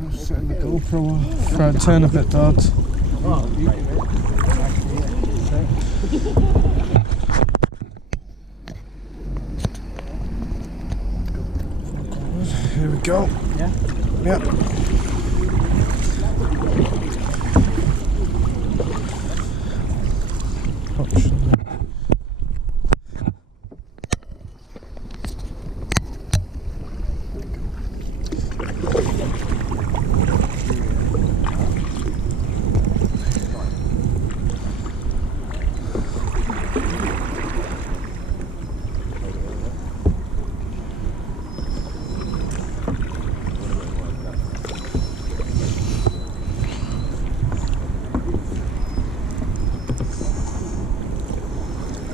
I'm setting the GoPro off. Right, turn a bit, Dad. Here we go. Yeah? Yep.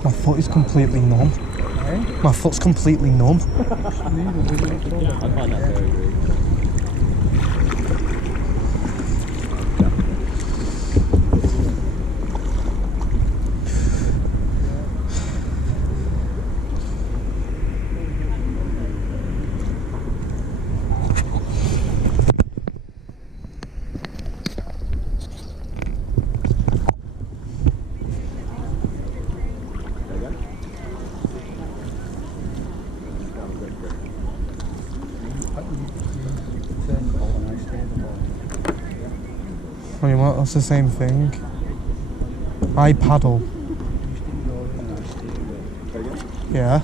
My foot is completely numb. Eh? My foot's completely numb. I find that very weird. What do you want? That's the same thing. I paddle. Yeah.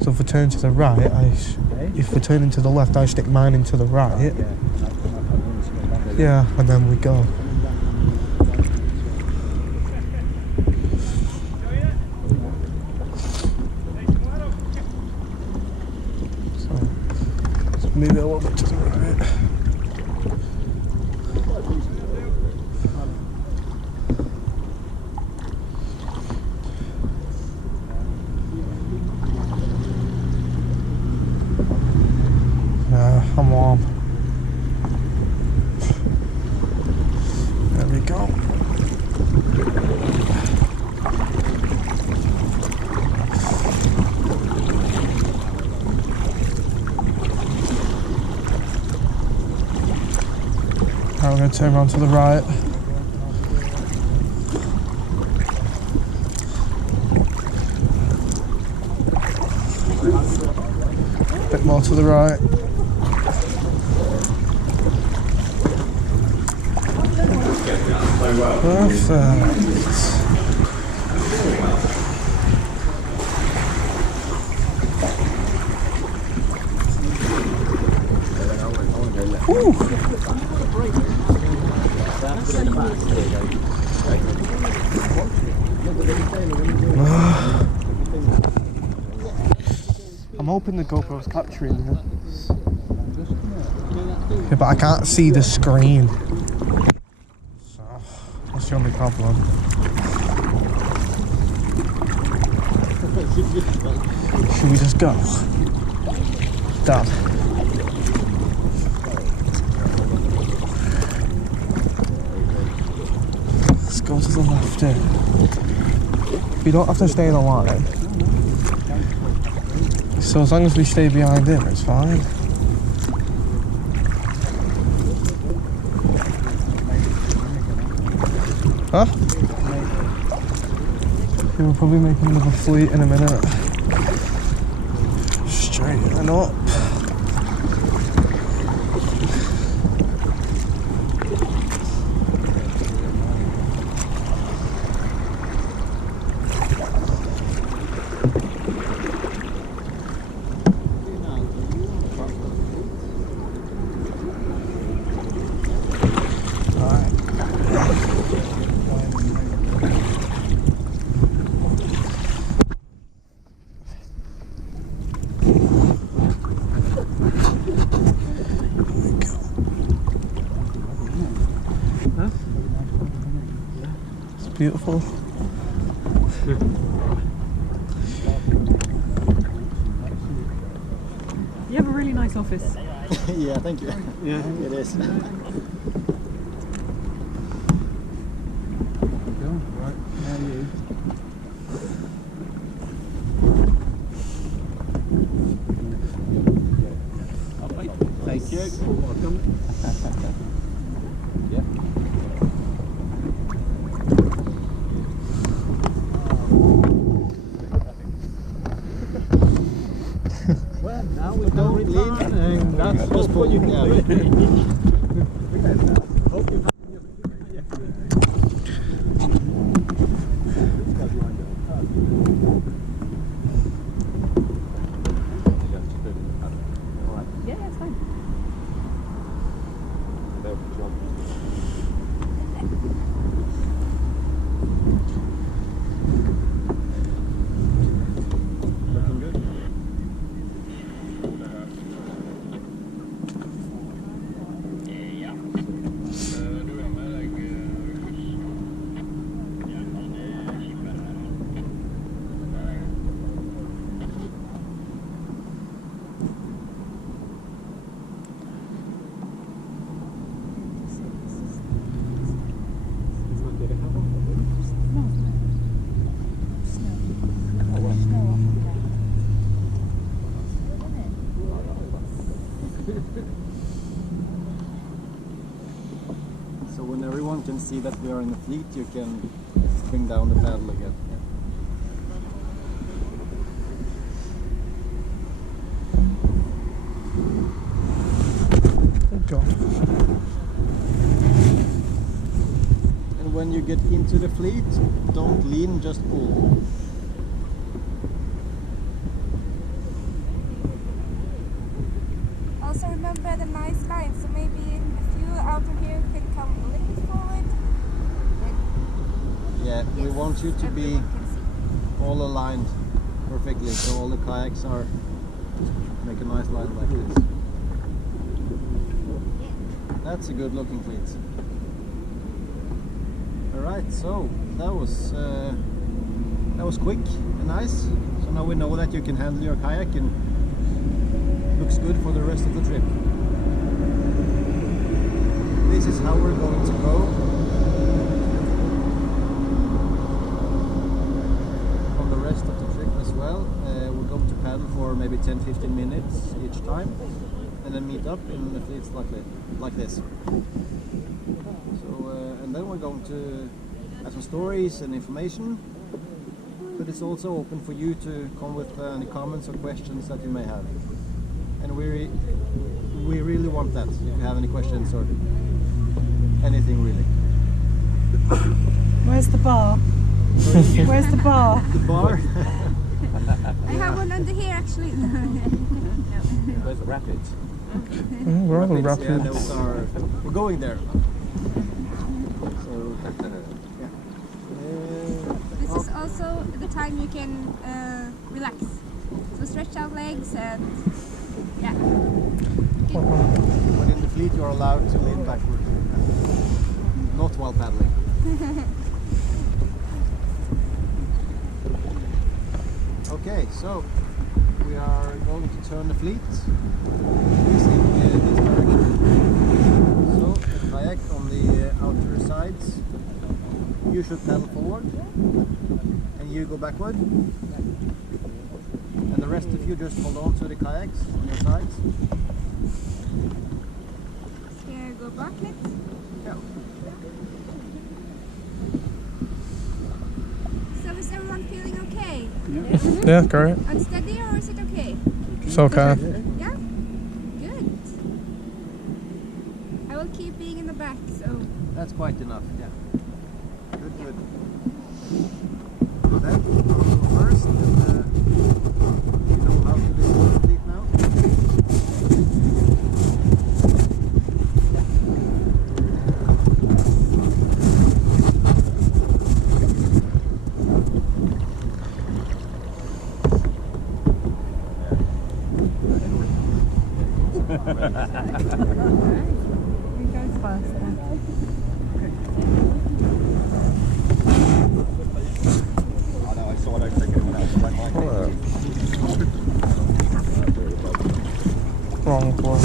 So if we turn to the right, if we're turning to the left, I stick mine into the right. Yeah, and then we go. Maybe a little bit to the right. I'm warm. There we go. Now we're going to turn around to the right. A bit more to the right. Perfect. Whew. I'm hoping the GoPro's capturing this. Yeah, but I can't see the screen. So that's the only problem. Should we just go? Dad. Let's go to the left here. We don't have to stay in the line. So as long as we stay behind him, it's fine. Huh? Yeah, we'll probably make another fleet in a minute. Straighten up. Beautiful. You have a really nice office. Yeah, thank you. Yeah, it is. Right, now you. Thank you. Welcome. Yeah. Well, now we don't leave, and that's just what you can do. Hope you Yeah, it's fine. looking good. So when everyone can see that we are in the fleet, you can bring down the paddle again. Good job. And when you get into the fleet, don't lean, just pull. Also remember the nice line, so maybe a few out of here can come a little bit forward. Yeah, we Yes, want you to be everyone can see. all aligned perfectly, so all the kayaks are make a nice line like this. That's a good looking fleet. Alright, so that was quick and nice. So now we know that you can handle your kayak and looks good for the rest of the trip. This is how we're going to go on the rest of the trip as well. We're going to paddle for maybe 10-15 minutes each time and then meet up in the fleets like this. So and then we're going to have some stories and information, but it's also open for you to come with any comments or questions that you may have. And we really want that, if you have any questions or anything really. Where's the bar? Where's the bar? The bar. I have one under here actually. Where's the rapids? We're on Rapids, yeah, rapids. those are, we're going there. So, yeah. This is also the time you can relax. So stretch out legs and yeah. When in the fleet you are allowed to lean backward. Not while paddling. Okay, so we are going to turn the fleet facing this direction. So the kayak on the outer sides, you should paddle forward and you go backward. And the rest of you just hold on to the kayaks on your sides. Here go bucket. Yeah. So is everyone feeling okay? Yeah, great. Unsteady or is it okay? It's okay. Yeah? Good. I will keep being in the back, so That's quite enough, yeah. Good, good. Then I'll go first, and you know how to do the fleet now. Who goes first then? I know, I saw I don't think anyone else went like Wrong one.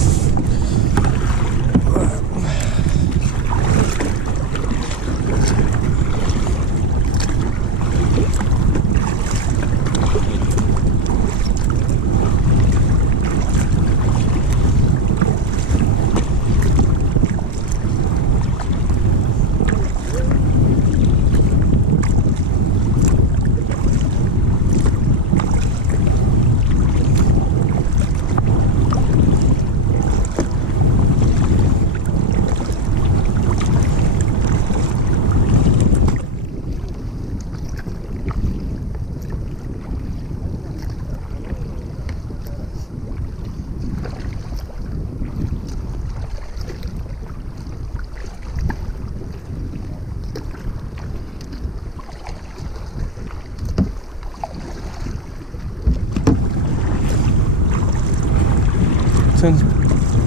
Turn a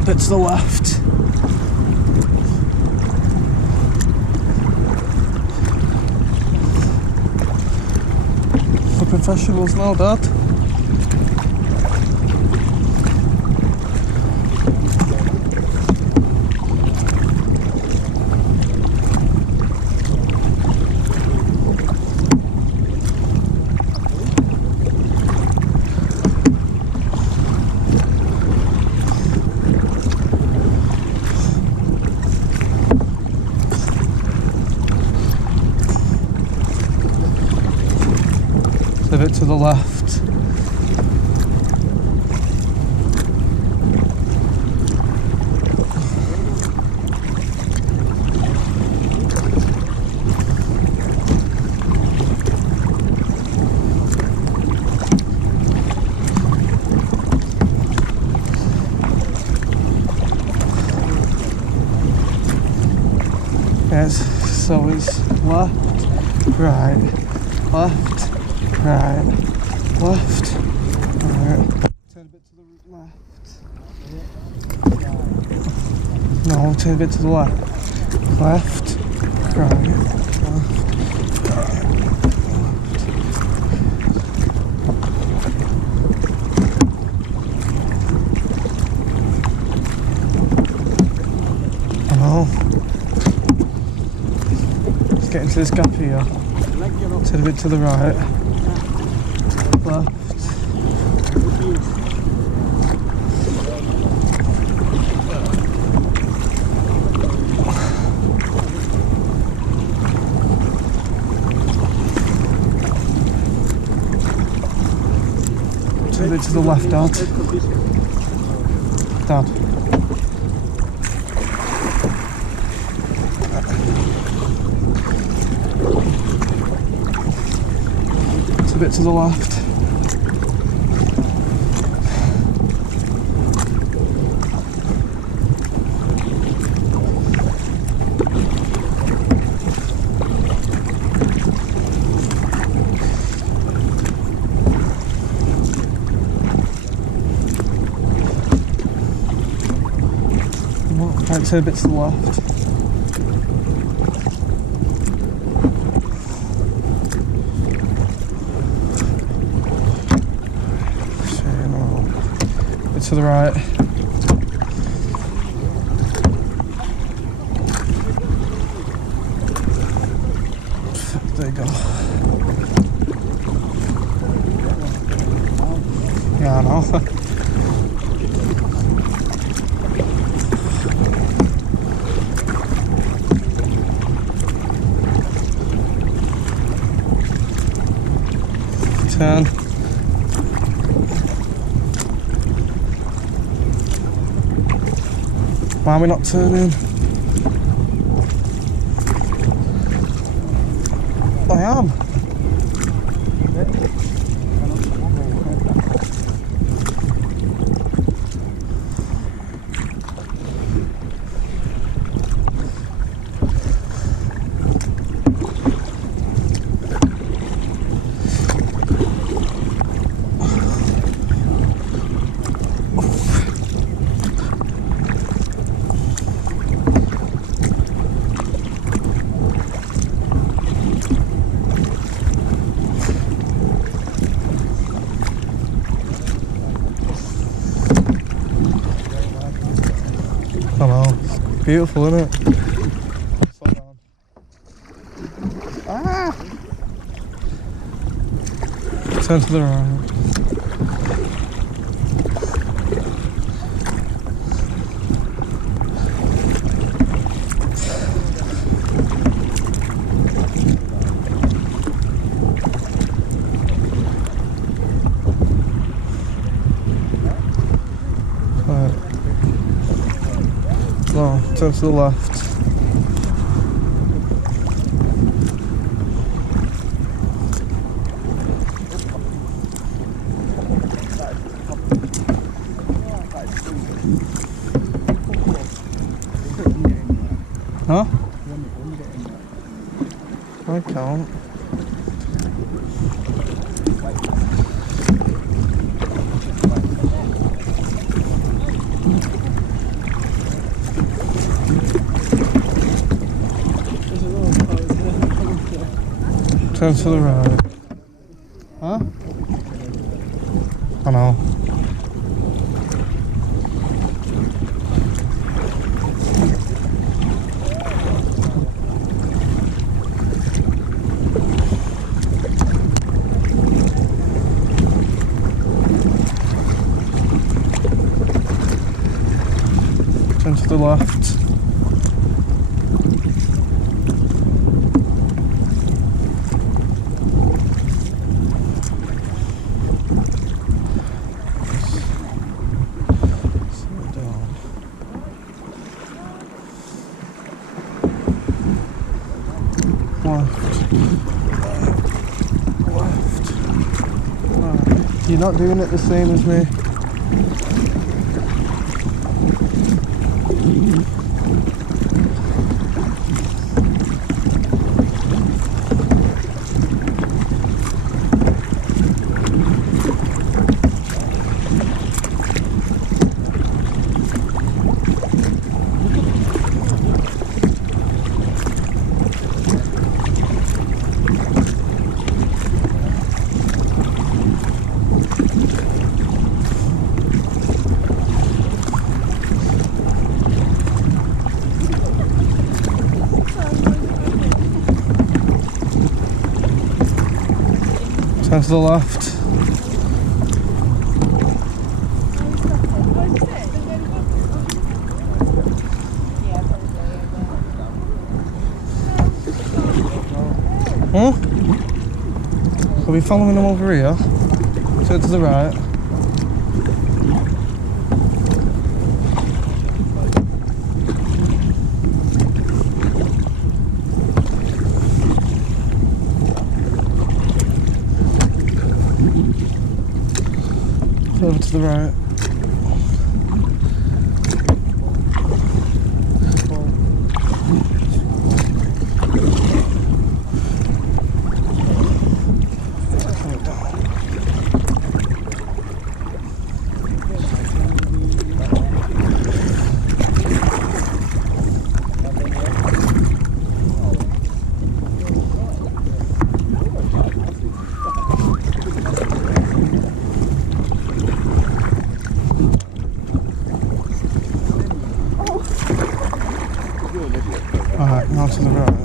bit to the left. We're professionals now, Dad. A bit to the left. Yes, so it's left, right, left, right, left, right. Turn a bit to the left. No, turn a bit to the left. Left, right, left, right, left. Hello. Let's get into this gap here. Turn a bit to the right. Left. Turn a bit to the left, Dad. Dad. Turn a bit to the left. Right, turn a bit to the left. Bit to the right. There you go. Yeah, I know. Turn. Why are we not turning? I am. I know, it's beautiful, isn't it? Slow down. Ah! Turn to the right. No, turn to the left. Huh? I can't. Turn to the right. Huh? I know. Turn to the left. Slow down. Left. Left. Right. You're not doing it the same as me. Turn to the left. Huh? Are we following them over here? Turn to the right. Over to the right. Alright, now to the right.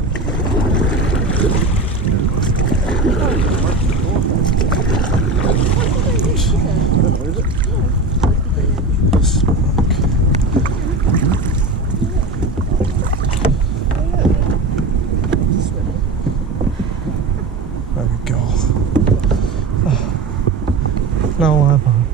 There we go. Now I'm on.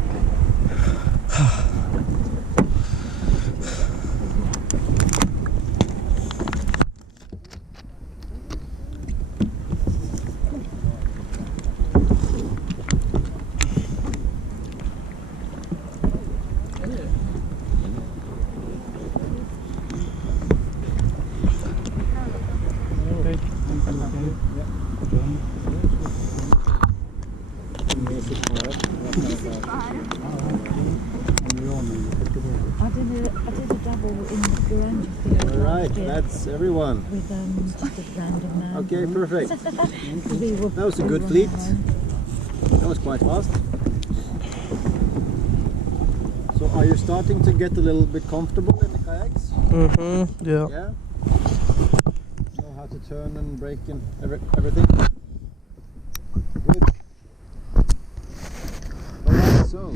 I did a double in the Grande field. Alright, that's everyone. With just a random man. Okay, perfect. That was a good fleet. That was quite fast. So are you starting to get a little bit comfortable in the kayaks? Mm-hmm, yeah. Yeah? Know how to turn and brake and everything? Good. Alright, so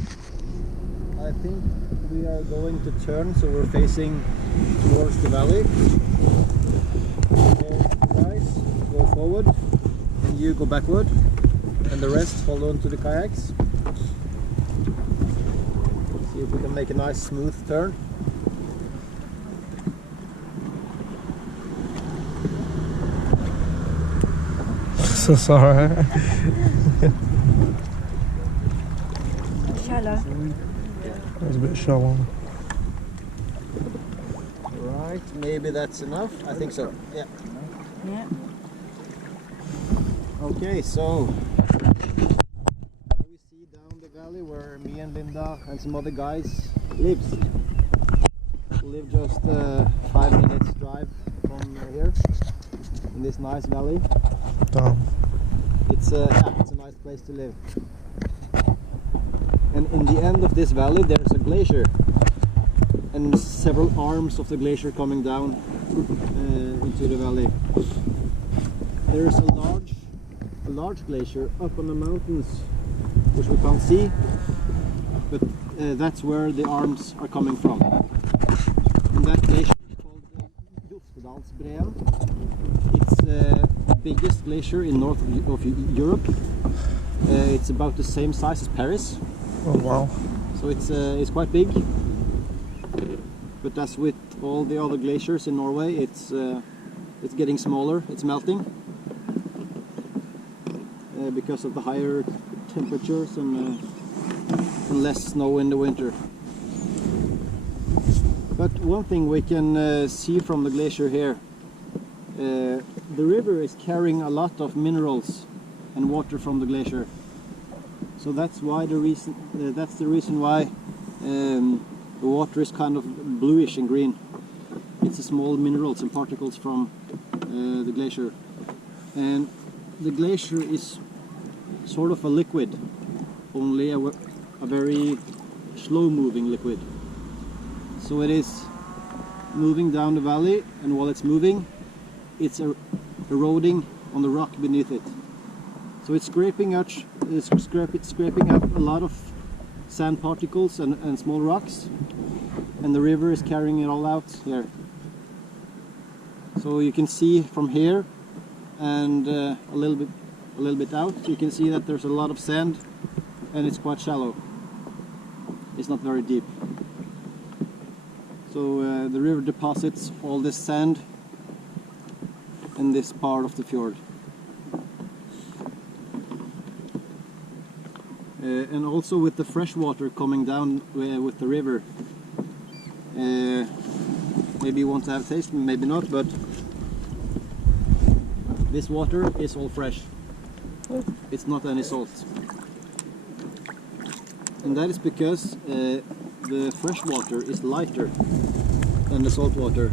I think we are going to turn, so we're facing towards the valley. So guys, go forward and you go backward, and the rest hold on to the kayaks. See if we can make a nice smooth turn. So sorry. Shallow. That was a bit shallow. Right, maybe that's enough. I think so. Yeah. Yeah. Okay, so now we see down the valley where me and Linda and some other guys lives. We live just 5 minutes drive from here in this nice valley. Down. it's a nice place to live. And in the end of this valley there's a glacier and several arms of the glacier coming down into the valley. There's a large glacier up on the mountains which we can't see, but that's where the arms are coming from. And that glacier is called Jostedalsbreen. It's the biggest glacier in north of Europe. It's about the same size as Paris. Oh wow. So it's quite big. But as with all the other glaciers in Norway, it's getting smaller. It's melting because of the higher temperatures and less snow in the winter. But one thing we can see from the glacier here, the river is carrying a lot of minerals and water from the glacier. So that's why the reason why the water is kind of bluish and green. It's the small minerals and particles from the glacier. And the glacier is sort of a liquid, only a very slow moving liquid. So it is moving down the valley, and while it's moving, it's eroding on the rock beneath it. So it's scraping up a lot of sand particles and small rocks, and the river is carrying it all out here. So you can see from here and a little bit out, you can see that there's a lot of sand and it's quite shallow. It's not very deep. So the river deposits all this sand in this part of the fjord. And also with the fresh water coming down with the river, maybe you want to have a taste, maybe not, but this water is all fresh. It's not any salt. And that is because the fresh water is lighter than the salt water.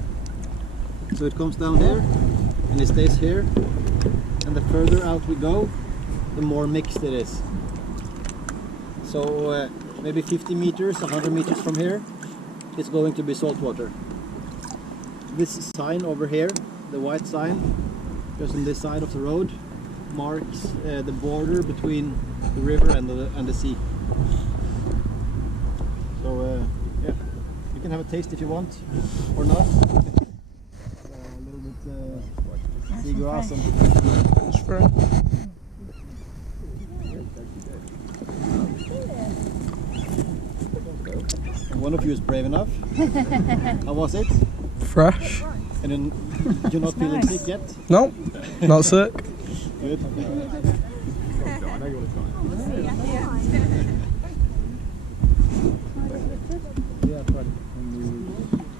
So it comes down here and it stays here, and the further out we go, the more mixed it is. So maybe 50 meters, 100 meters from here, it's going to be salt water. This sign over here, the white sign, just on this side of the road, marks the border between the river and the sea. So yeah, you can have a taste if you want, or not. A little bit seagrass and It's fresh. one of you is brave enough. How was it? Fresh. And then you're not feeling sick yet? No, not sick. Good. Yeah, but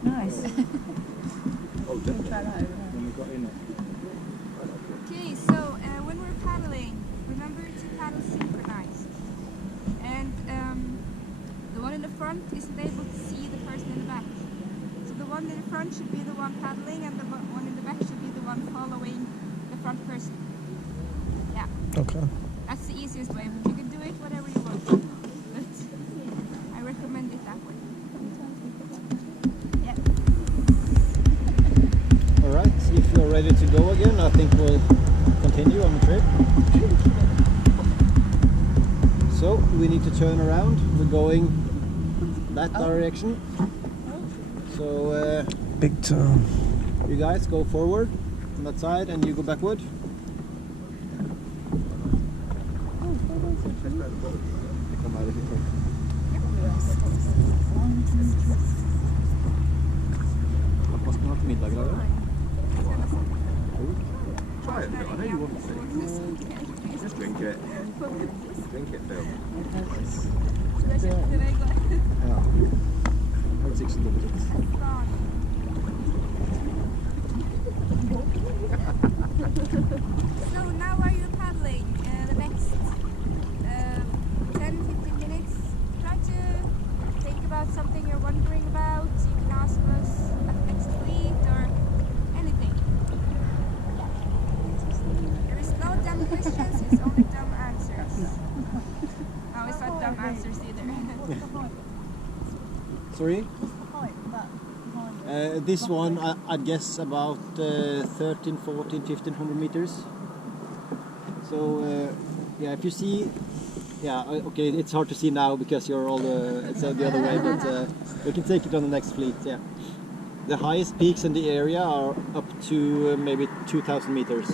Nice. when we got in it. Okay, so when we're paddling, remember to paddle synchronized. And the one in the front isn't able to see the person in the back. So the one in the front should be the one paddling, and the one in the back should be the one following the front person. Yeah, Okay. that's the easiest way. But you can do it whatever you want. But I recommend it that way. Yeah. Alright, if you're ready to go again, I think we'll continue on the trip. So we need to turn around. We're going that direction. So Big turn. you guys go forward on that side and you go backward. Vad ska man ha till middag idag? Try it, Phil. I know you want to. Just drink it. Drink it, Phil. Ja. Det ser så dumt ut. So now while you're paddling, the next 10-15 minutes, try to think about something you're wondering about. You can ask us at the next fleet or anything. There is no dumb questions, it's only Sorry? What's the height of that behind? This one, I'd guess about 13, 14, 1500 meters. So, yeah, if you see, yeah, okay, it's hard to see now because you're all it's the other way, but we can take it on the next fleet. Yeah, the highest peaks in the area are up to maybe 2,000 meters.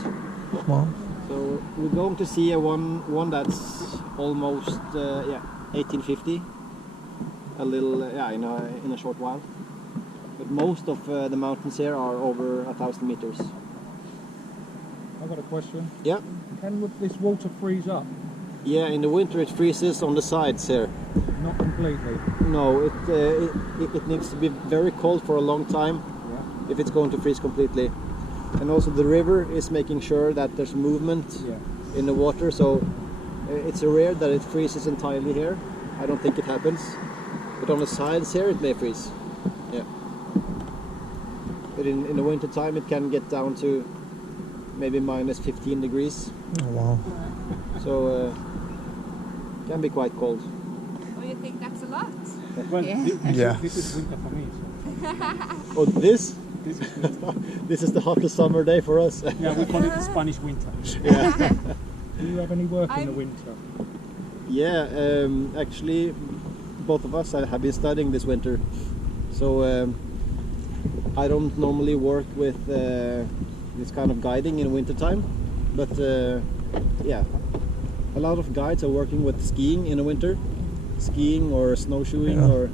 Wow. So we're going to see one that's almost 1850. A little, in a short while. But most of the mountains here are over 1,000 meters. I've got a question. Yeah. Can this water freeze up? Yeah, in the winter it freezes on the sides here. Not completely. No, it needs to be very cold for a long time if it's going to freeze completely. And also the river is making sure that there's movement in the water, so it's rare that it freezes entirely here. I don't think it happens. But on the sides here it may freeze. Yeah. But in the winter time it can get down to maybe minus 15 degrees. Oh, wow. So it can be quite cold. Oh, you think that's a lot? Well, Yeah. this is winter for me. So. Oh, this? This is winter. This is the hottest summer day for us. Yeah, we call it the Spanish winter. Yeah. Do you have any work in the winter? Yeah, actually both of us have been studying this winter. So I don't normally work with this kind of guiding in winter time, but yeah, a lot of guides are working with skiing in the winter, skiing or snowshoeing or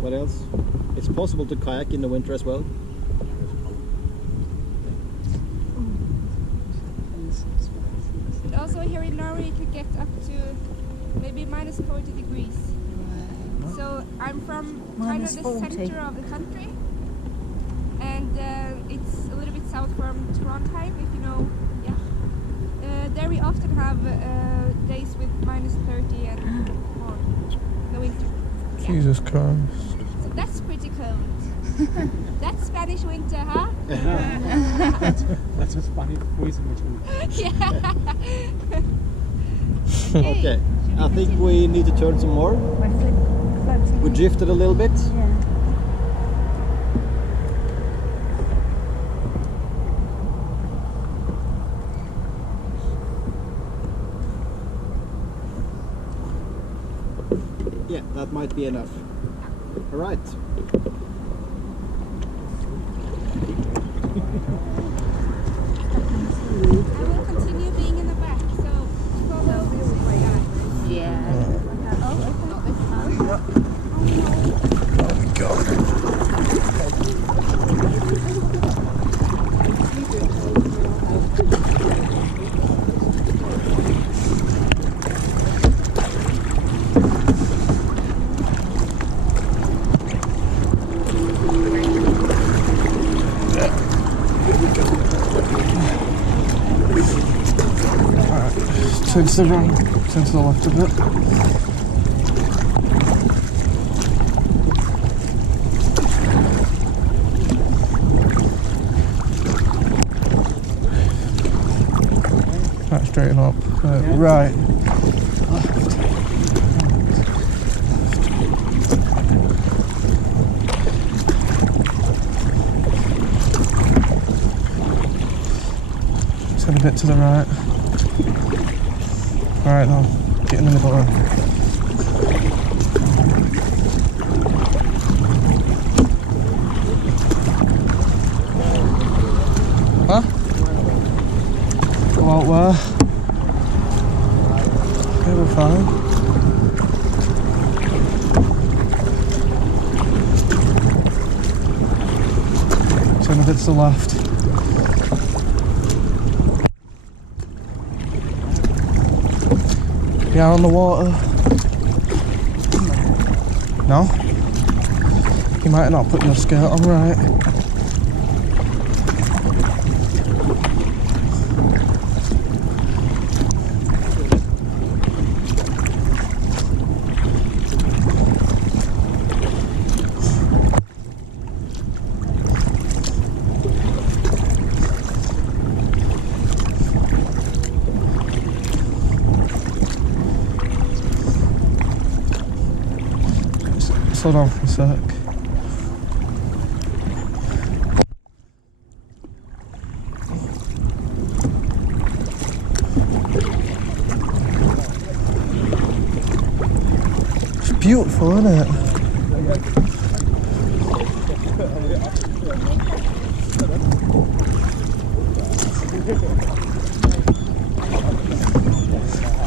what else? It's possible to kayak in the winter as well. But also here in Norway it could get up to maybe minus 40 degrees. So I'm from kind of the center of the country, and it's a little bit south from Trondheim, if you know. Yeah, there we often have days with minus 30 and more in the winter. Yeah. Jesus Christ. So that's pretty cold. That's Spanish winter, huh? That's a Spanish freezing between. Yeah. Okay, I think we need to turn some more. We drifted a little bit. Yeah, that might be enough. All right. I will continue being in the back, so follow this guy. Yeah. Oh, God. Turn to the right, turn to the left a bit. Right, straighten up. Right. Left. Turn a bit to the right. Alright now, get in the middle there. Huh? Go out where? Okay, we're fine. Turn a bit to the left. Yeah, on the water. No? You might not put your skirt on right. slow down for a sec. It's beautiful, isn't it?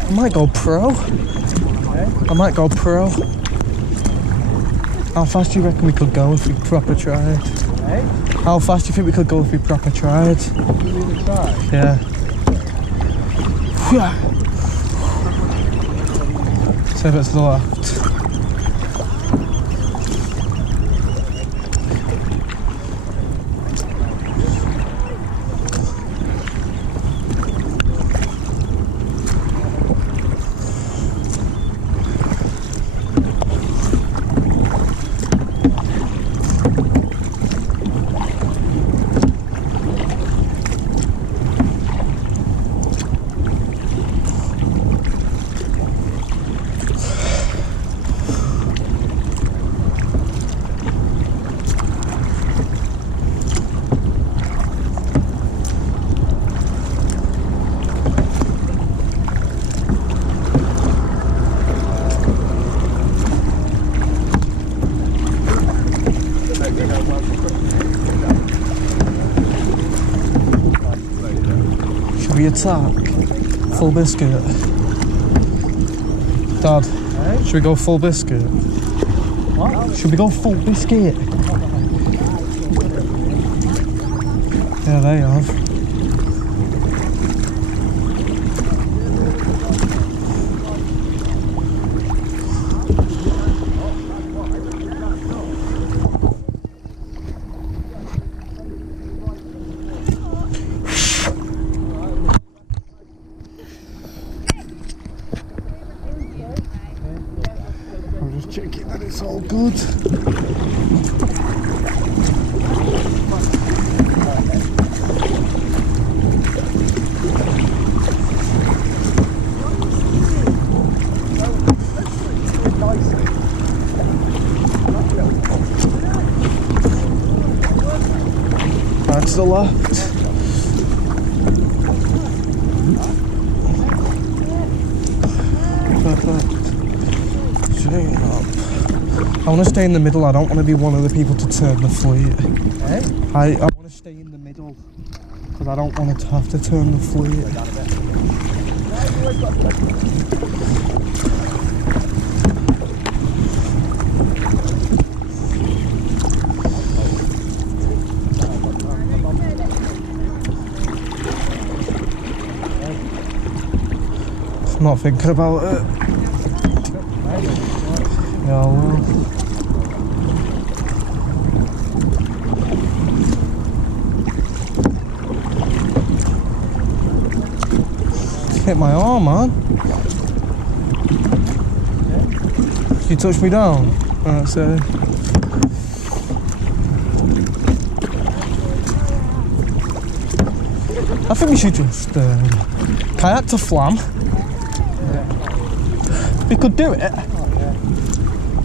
I might go pro. I might go pro. How fast do you reckon we could go if we proper tried? Hey? How fast do you think we could go if we proper tried? You really try? Yeah. Say a bit to the left. Should we attack? Full biscuit. Dad, should we go full biscuit? What? Should we go full biscuit? Yeah, they have. I'm just checking that it's all good. Right to the left. Perfect. Straight up. I want to stay in the middle. I don't want to be one of the people to turn the fleet. Hey? I want to stay in the middle because I don't want to have to turn the fleet. I'm not thinking about it. Yeah, I will. Hit my arm, man. You touched me down. Alright, so. I think we should just kayak to Flam. We could do it.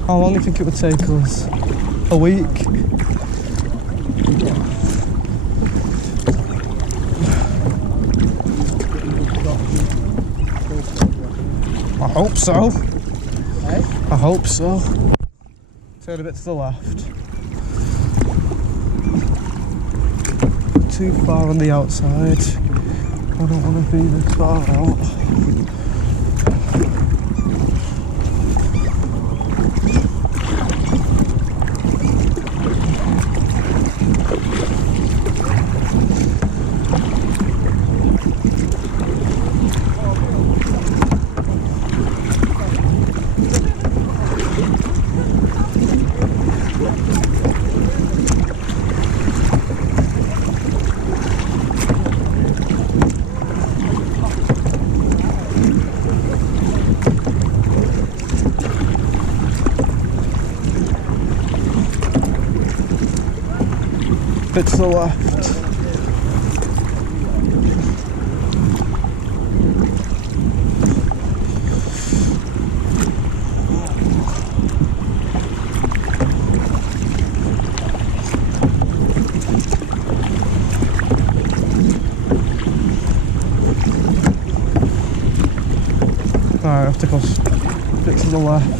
How long do you think it would take us? A week? I hope so. I hope so. Turn a bit to the left. Too far on the outside. I don't want to be this far out. Bit to the left. Alright, I have to go a bit to the left.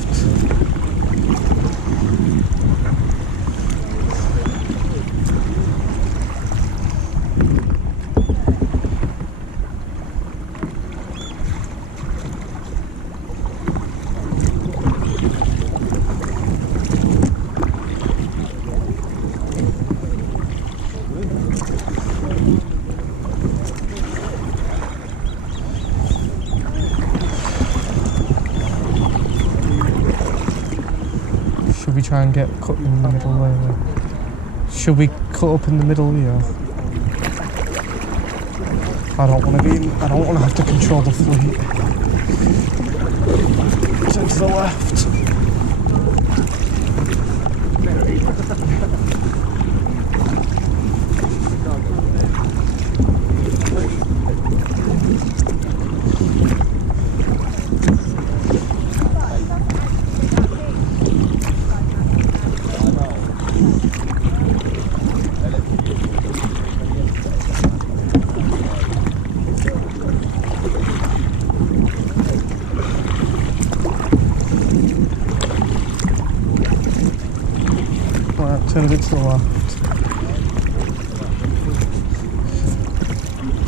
Should we try and get cut in the middle there? Should we cut up in the middle here? I don't want to be. I don't want to have to control the fleet. To the left. Turn a bit to the left.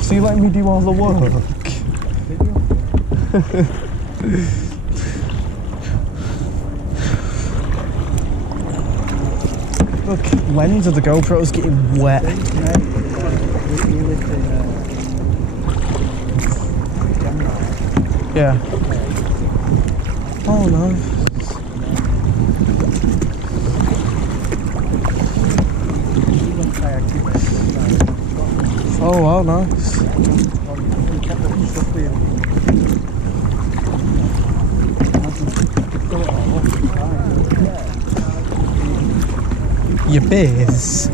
So you letting me do all the work? Look, lens of the GoPro's getting wet. Yeah. Oh no. Oh wow, nice. Your biz.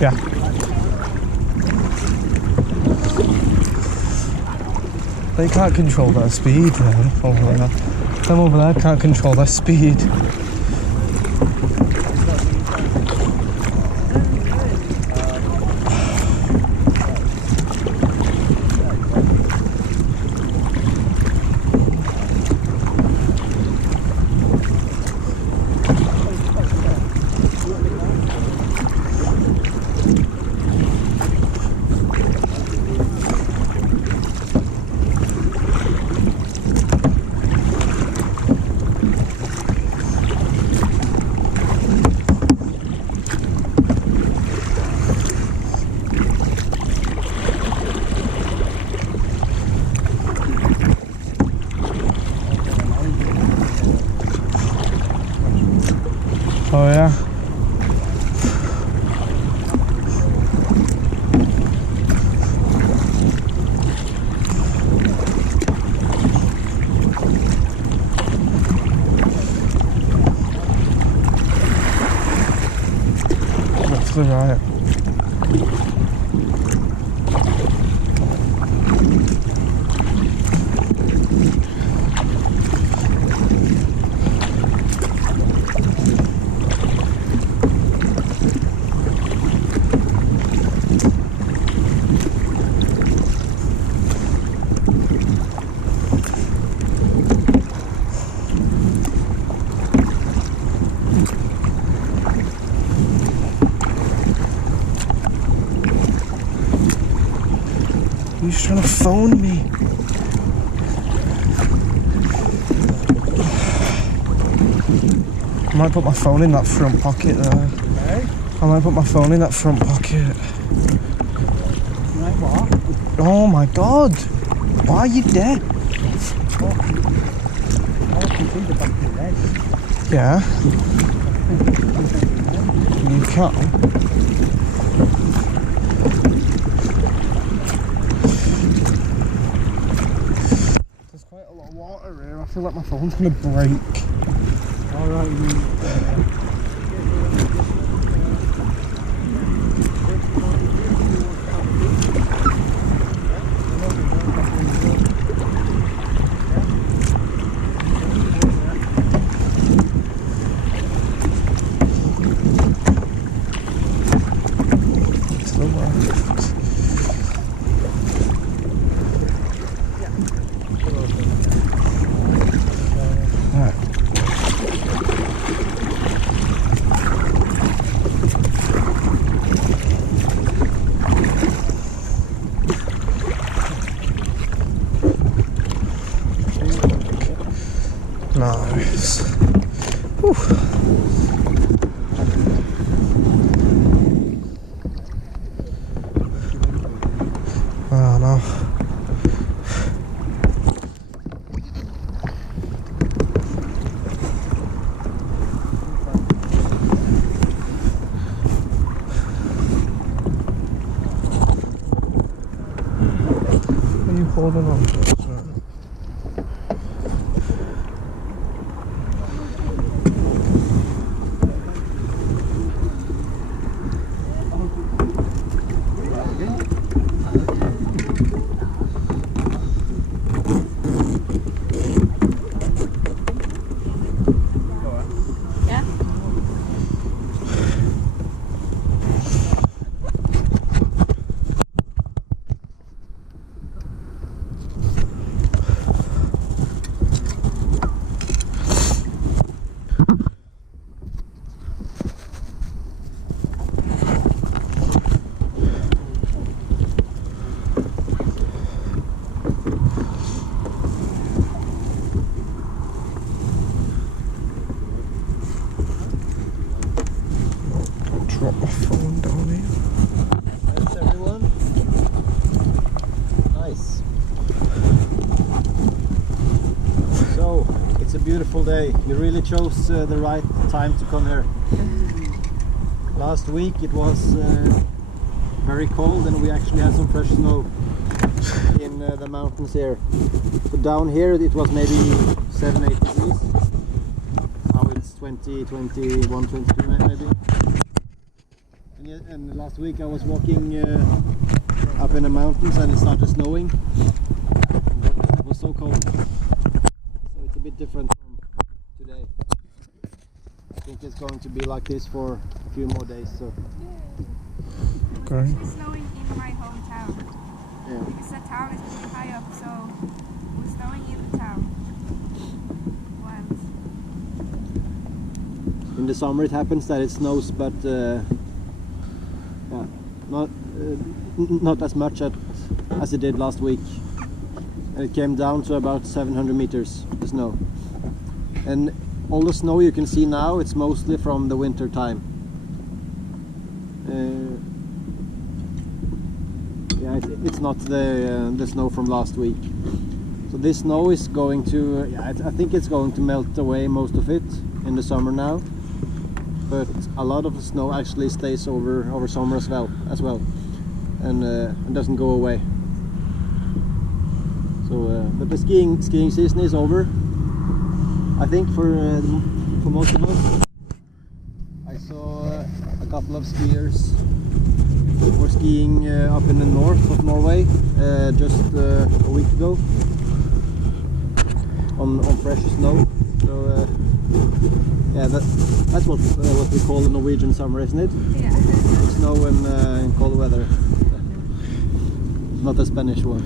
Yeah. They can't control their speed then, over there. Them over there can't control their speed. Oh yeah. Look to the right. He's trying to phone me. I might put my phone in that front pocket there. I might put my phone in that front pocket. Right, what? Oh my god! Why are you dead? I can see the back of your head. Yeah. You can. There's quite a lot of water here. I feel like my phone's gonna break. Alright, you mean... the left. Nice. Whew. Oh no. Are you holding on to it? Right? Yeah. Drop my phone down here. Thanks everyone. Nice. So, it's a beautiful day. You really chose the right time to come here. Last week it was very cold and we actually had some fresh snow in the mountains here. So down here it was maybe 7-8 degrees. Now it's 20, 21, 22 maybe. And last week I was walking up in the mountains and it started snowing. It was so cold. So it's a bit different from today. I think it's going to be like this for a few more days. So Okay. It's snowing in my hometown. yeah. Because the town is pretty high up, so we're snowing in the town. Wild. In the summer it happens that it snows, but yeah, not as much as it did last week. And it came down to about 700 meters, the snow. And all the snow you can see now, it's mostly from the winter time. Yeah, it's not the snow from last week. So this snow is going to, yeah, I think it's going to melt away most of it in the summer now. But a lot of the snow actually stays over summer as well, and doesn't go away. So, but the skiing season is over. I think for most of us. I saw a couple of skiers were skiing up in the north of Norway just a week ago on fresh snow. So yeah, that's what we call the Norwegian summer, isn't it? Yeah. Snow and cold weather. Not the Spanish one.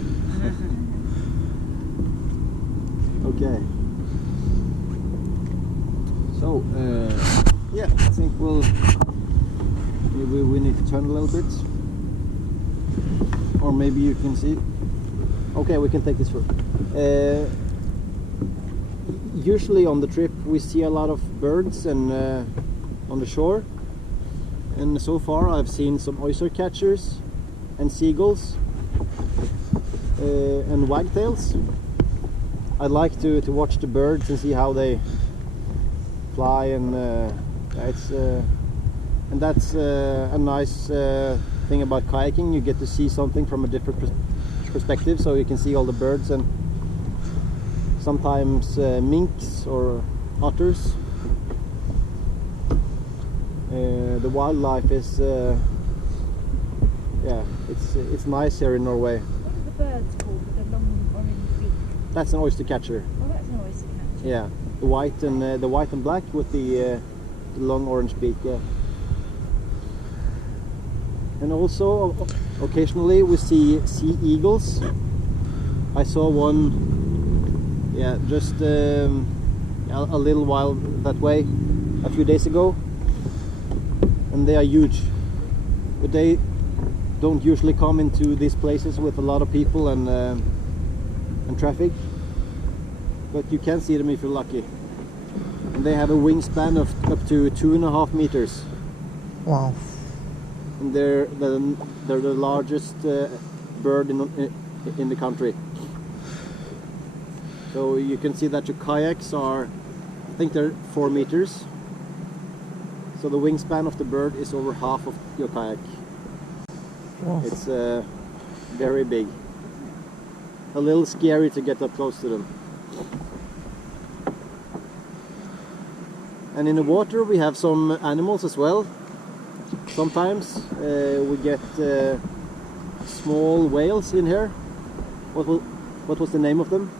Okay. So yeah, I think we need to turn a little bit, or maybe you can see. Okay, we can take this route. Usually on the trip we see a lot of birds and on the shore, and so far I've seen some oyster catchers and seagulls and wagtails. I like to watch the birds and see how they fly, and and that's a nice thing about kayaking. You get to see something from a different perspective, so you can see all the birds and sometimes minks or otters. The wildlife is yeah, it's nice here in Norway. What are the birds called with the long orange beak? That's an oyster catcher. Oh, that's an oyster catcher. Yeah, the white and black with the long orange beak. Yeah. And also occasionally we see sea eagles. I saw one, yeah, just a little while that way a few days ago, and they are huge, but they don't usually come into these places with a lot of people and traffic, but you can see them if you're lucky. And they have a wingspan of up to 2.5 meters. Wow. And they're the largest bird in the country. So you can see that your kayaks are, I think they're 4 meters. So the wingspan of the bird is over half of your kayak. Wow. It's very big. A little scary to get up close to them. And in the water we have some animals as well. Sometimes we get small whales in here. What was the name of them?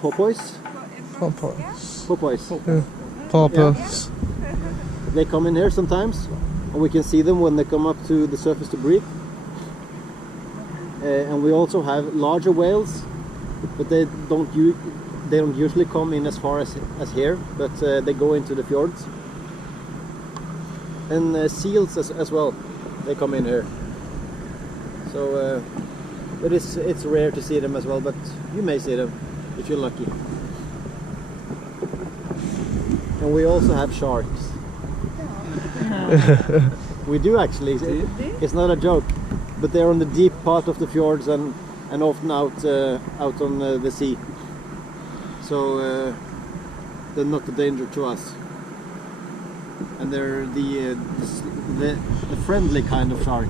Porpoise? Porpoise. Porpoise. Porpoise. They come in here sometimes, and we can see them when they come up to the surface to breathe. And we also have larger whales, but they don't usually come in as far as here, but they go into the fjords. And seals as well, they come in here. So, but it's rare to see them as well, but you may see them if you're lucky. And we also have sharks. We do actually. It's not a joke, but they're on the deep part of the fjords and often out on the sea. So they're not a danger to us. And they're the friendly kind of shark.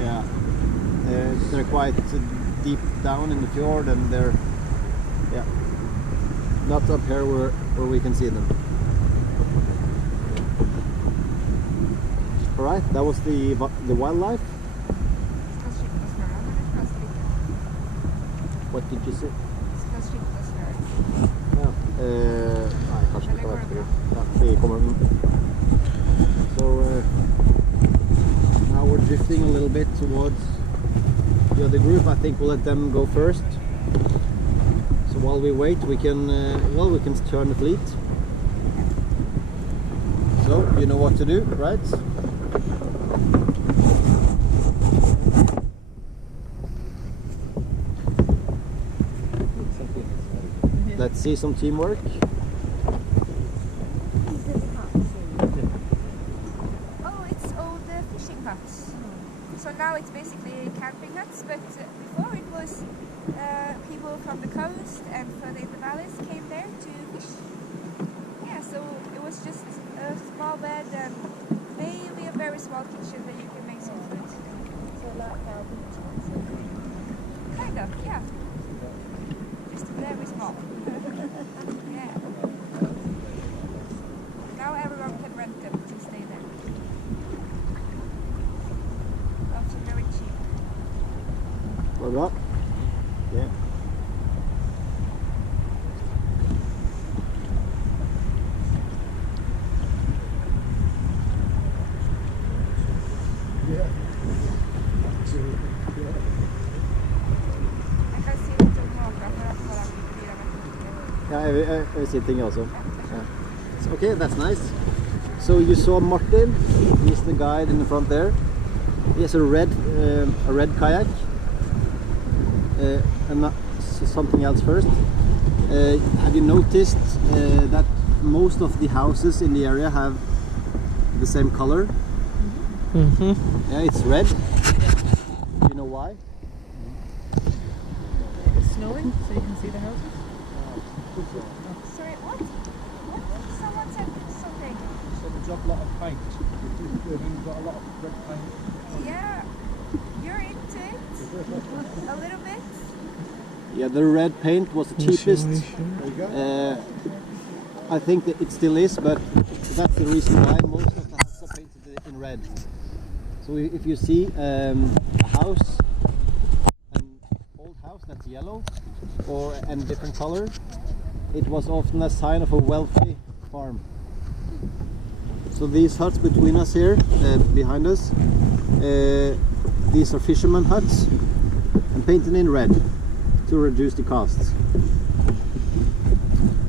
Yeah, they're quite deep down in the fjord, and they're not up here where we can see them. All right, that was the wildlife. What did you say? Ja, nej, kanske inte rätt. Ja, vi kommer. So now we're drifting a little bit towards the other group. I think we'll let them go first. So while we wait, we can turn the fleet. So you know what to do, right? Let's see some teamwork. Oh, it's old fishing huts. So now it's basically camping huts, but before it was people from the coast and further in the valleys came there to fish. Yeah, so it was just a small bed and maybe a very small kitchen that you can make some food. So like our beach ones. Kind of, yeah. Just very small. Yeah. Now everyone can rent them to stay there. Also very cheap. Var det bra? Yeah. Jag kan se lite många för att vara 4 meter. Yeah, I see thing also. Yeah. So, okay, that's nice. So you saw Martin. He's the guide in the front there. He has a red kayak. And something else first. Have you noticed that most of the houses in the area have the same color? Mm-hmm. Yeah, it's red. Do you know why? It's snowing, so you can see the houses. Sorry, what? What? Someone said something. So we drop a lot of paint. We've got a lot of red paint. Yeah, you're into it. A little bit. Yeah, the red paint was the cheapest. I think that it still is, but that's the reason why most of the houses are painted in red. So if you see a house, an old house that's yellow and different color, it was often a sign of a wealthy farm. So these huts between us here, behind us, these are fisherman huts and painted in red to reduce the costs.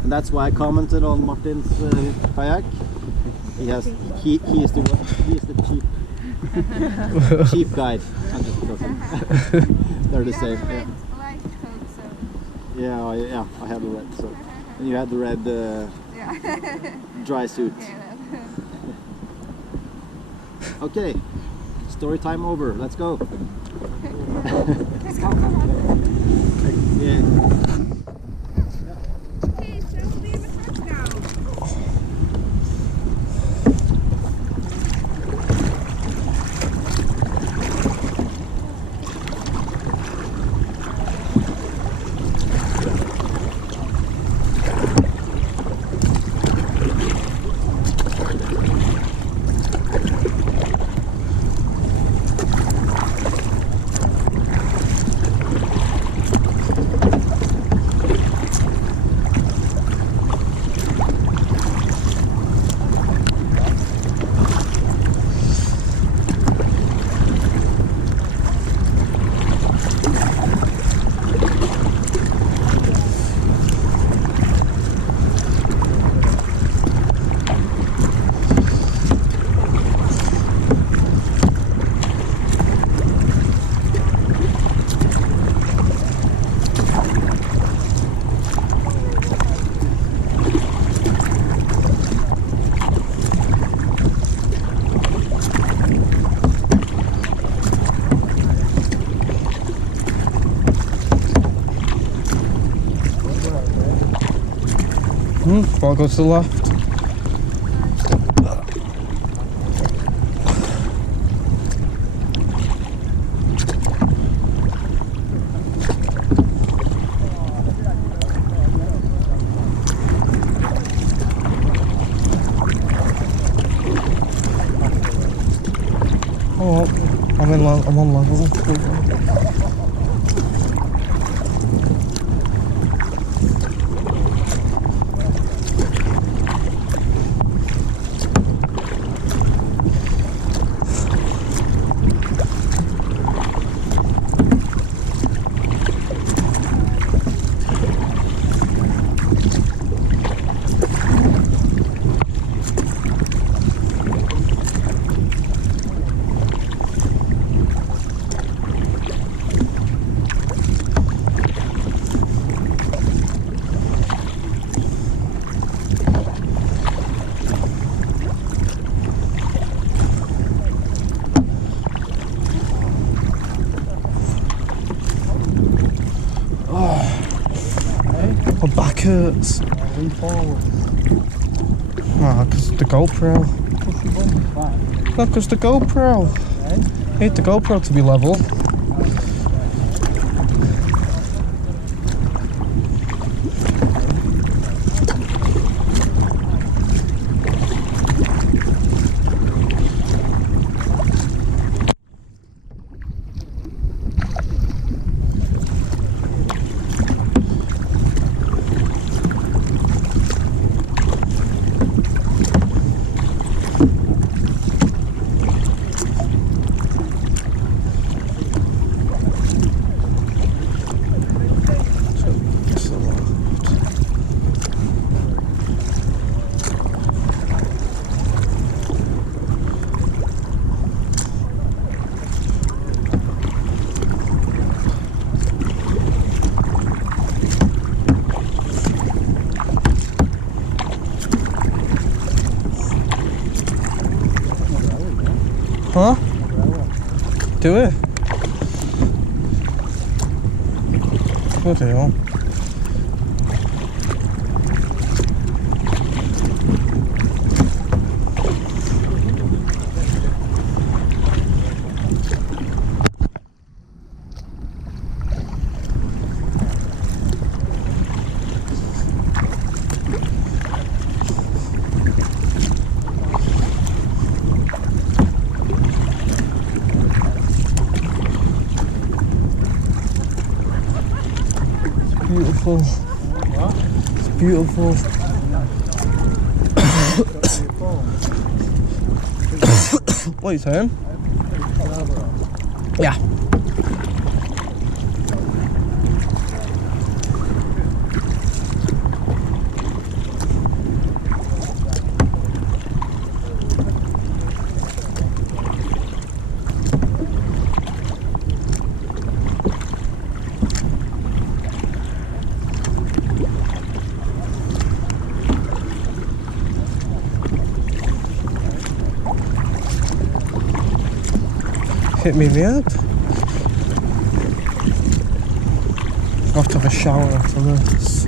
And that's why I commented on Martin's kayak. He is the cheap cheap guide. I'm just joking. They're the same. Red light coat, so Yeah, I have the red. So, and you had the red dry suit. Okay, story time over. Let's go. Let's go, come on. Yeah. Okay, so we'll be in the front now. I'll go to the left. Oh, I'm on level. My back hurts. Ah, because the GoPro. No, because the GoPro. I need the GoPro to be level. Huh? Do it. Bloody hell. Beautiful. It's beautiful. What are you saying? Yeah. Hit me in the head. I'll have to have a shower after this.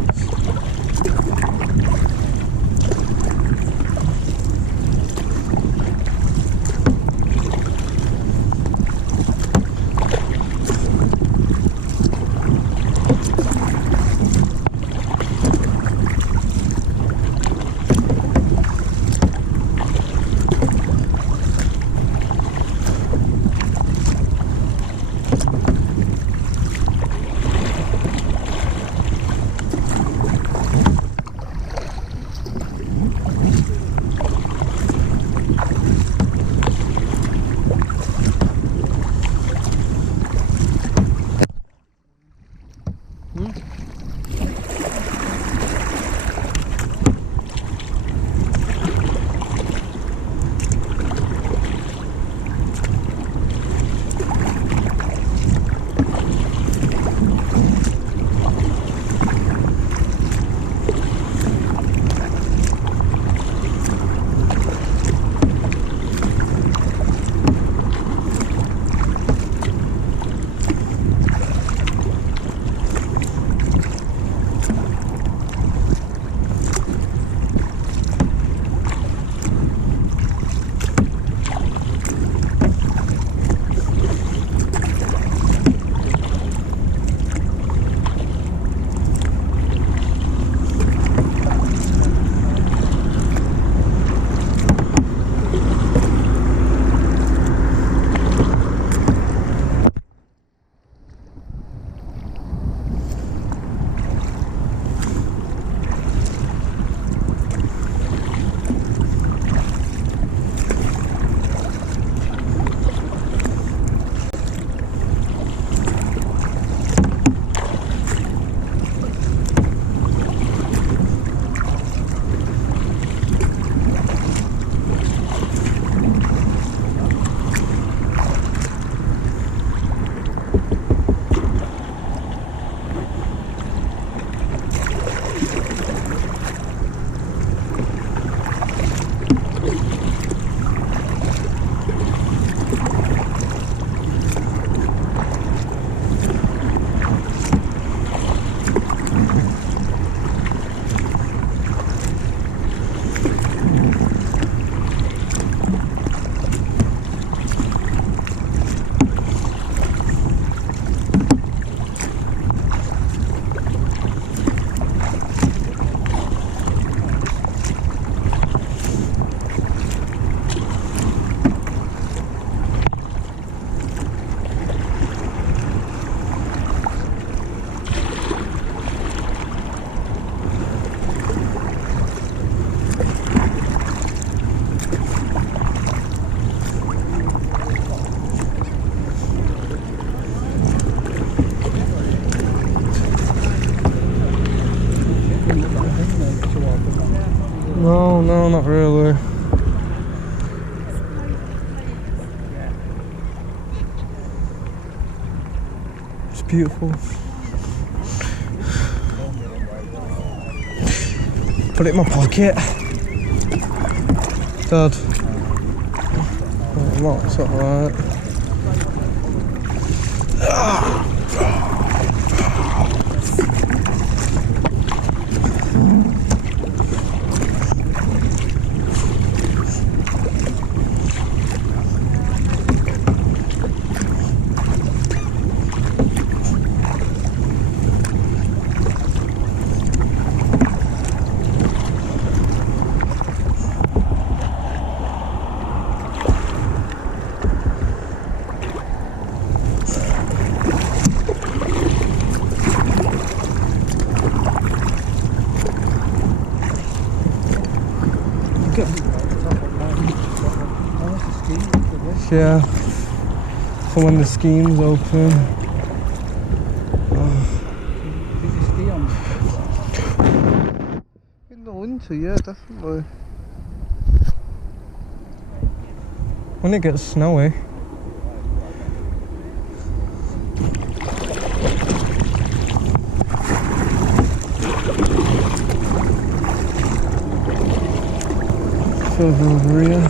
No, not really. It's beautiful. Put it in my pocket. Dad. Oh, that's alright. Yeah. So when the scheme's open. Did you ski on? In the winter, yeah, definitely. When it gets snowy. Over here.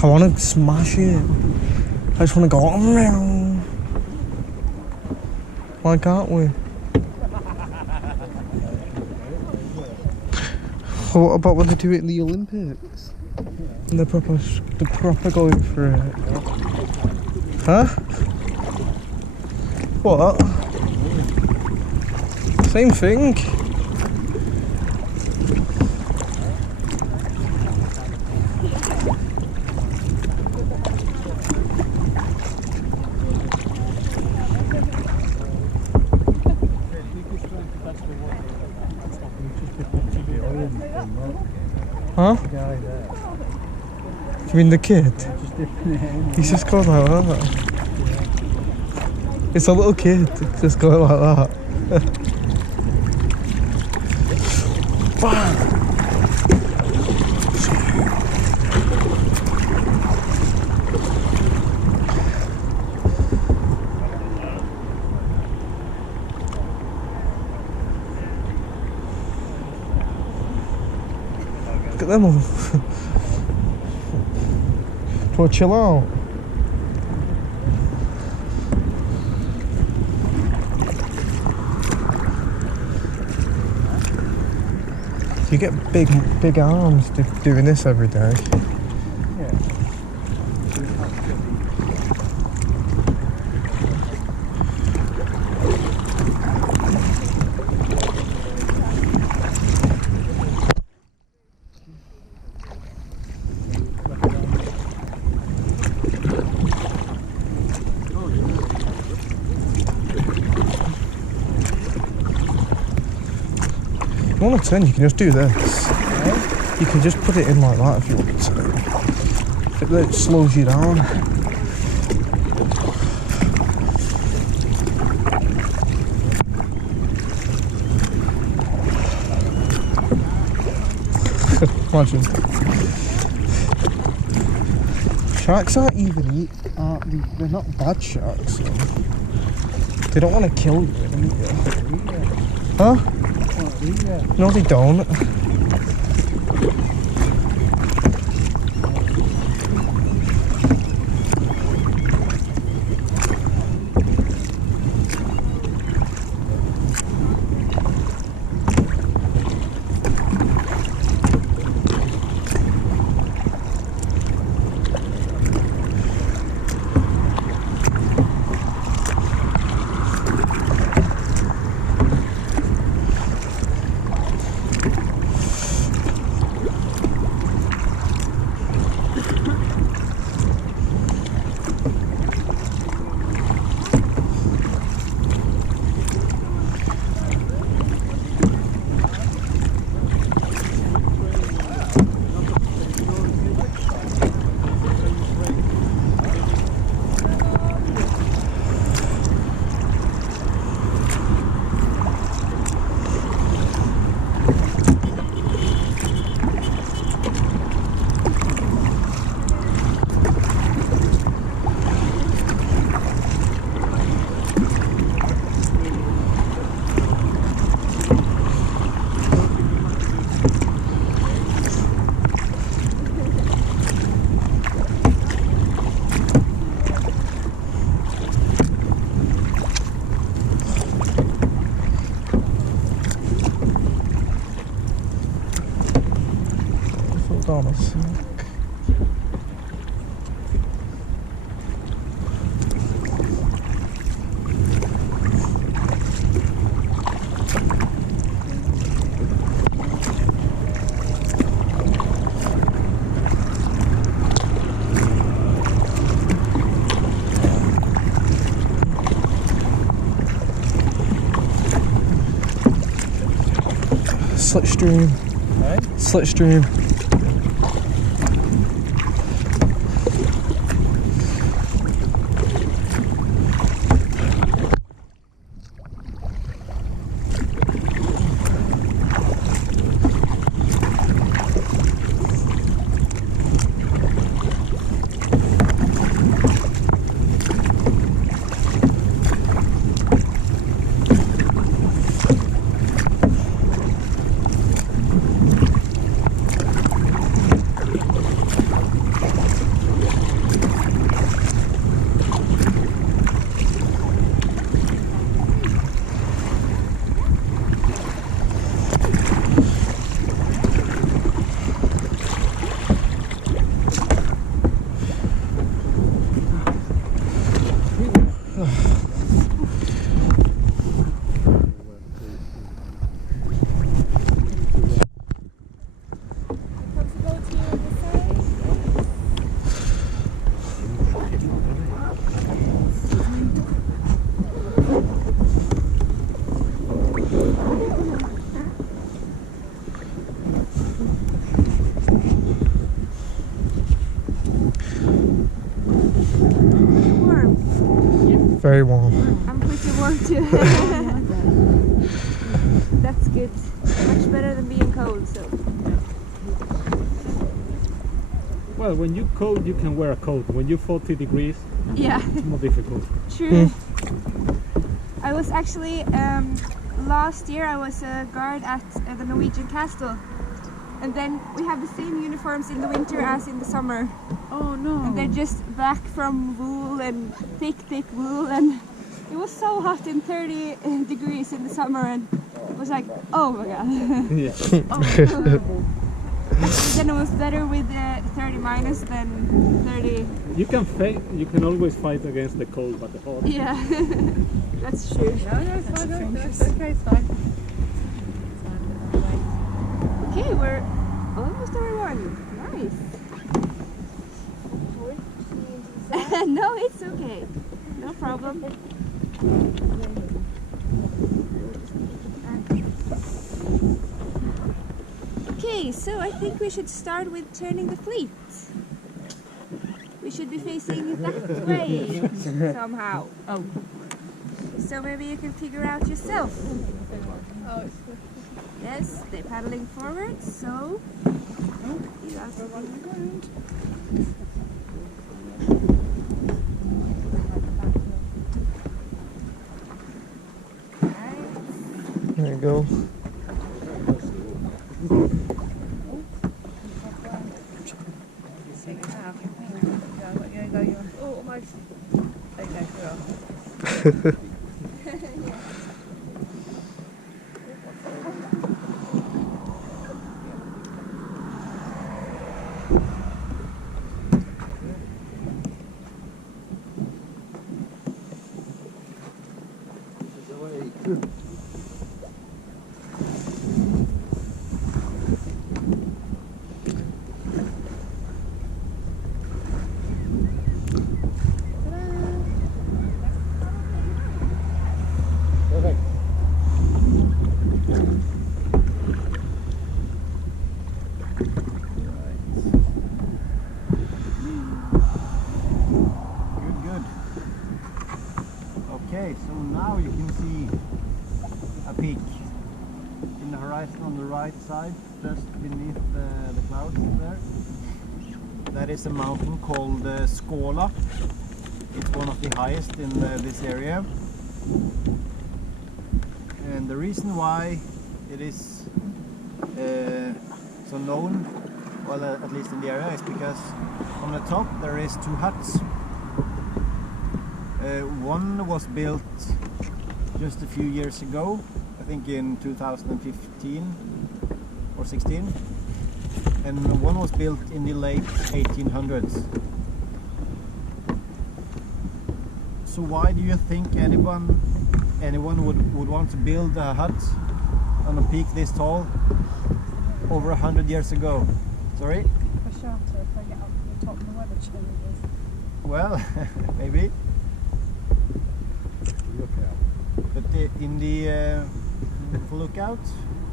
I want to smash it. I just want to go around. Why can't we? Well, what about when they do it in the Olympics? And they're proper going for it. Huh? What? Same thing. Huh? The guy there. You mean the kid? Just dipping it in. He's just going like that. It's a little kid, just going like that. Bam! Look at them all. Do you want to chill out? You get big arms doing this every day. Yeah. If you want to turn, you can just do this. You can just put it in like that if you want to. If it slows you down. Imagine. Sharks aren't even they're not bad sharks. They don't want to kill you and eat you. Huh? No, they don't. fan alltså. Slipstream. Right? Slipstream. Very warm. I'm pretty warm too. That's good. Much better than being cold, so. Well, when you cold, you can wear a coat. When you 40 degrees, Yeah, it's more difficult. true. I was actually, last year I was a guard at the Norwegian castle. And then we have the same uniforms in the winter as in the summer. Oh no. And they're just black from wool and thick wool, and it was so hot in 30 degrees in the summer, and it was like, oh my god. Yeah. Then it was better with 30 minus than 30. You can always fight against the cold, but the hot. Yeah, that's true. No, it's fine. It's okay, it's fine. Okay, we're almost everyone. Nice. No, it's okay. No problem. Okay, so I think we should start with turning the fleet. We should be facing that way somehow. Oh. So maybe you can figure out yourself. Yes, they're paddling forward, so you have to There you go. Oh, almost. Okay, Good. Okay, so now you can see a peak in the horizon on the right side, just beneath the clouds there. That is a mountain called Skåla. It's one of the highest in this area. And the reason why it is so known, well at least in the area, is because on the top there is two huts. One was built just a few years ago, I think in 2015 or 16, and one was built in the late 1800s. So why do you think anyone would want to build a hut on a peak this tall over 100 years ago? Sorry? For shelter if I get up to the top of the weather changes. Well, maybe. Look out. But in the lookout,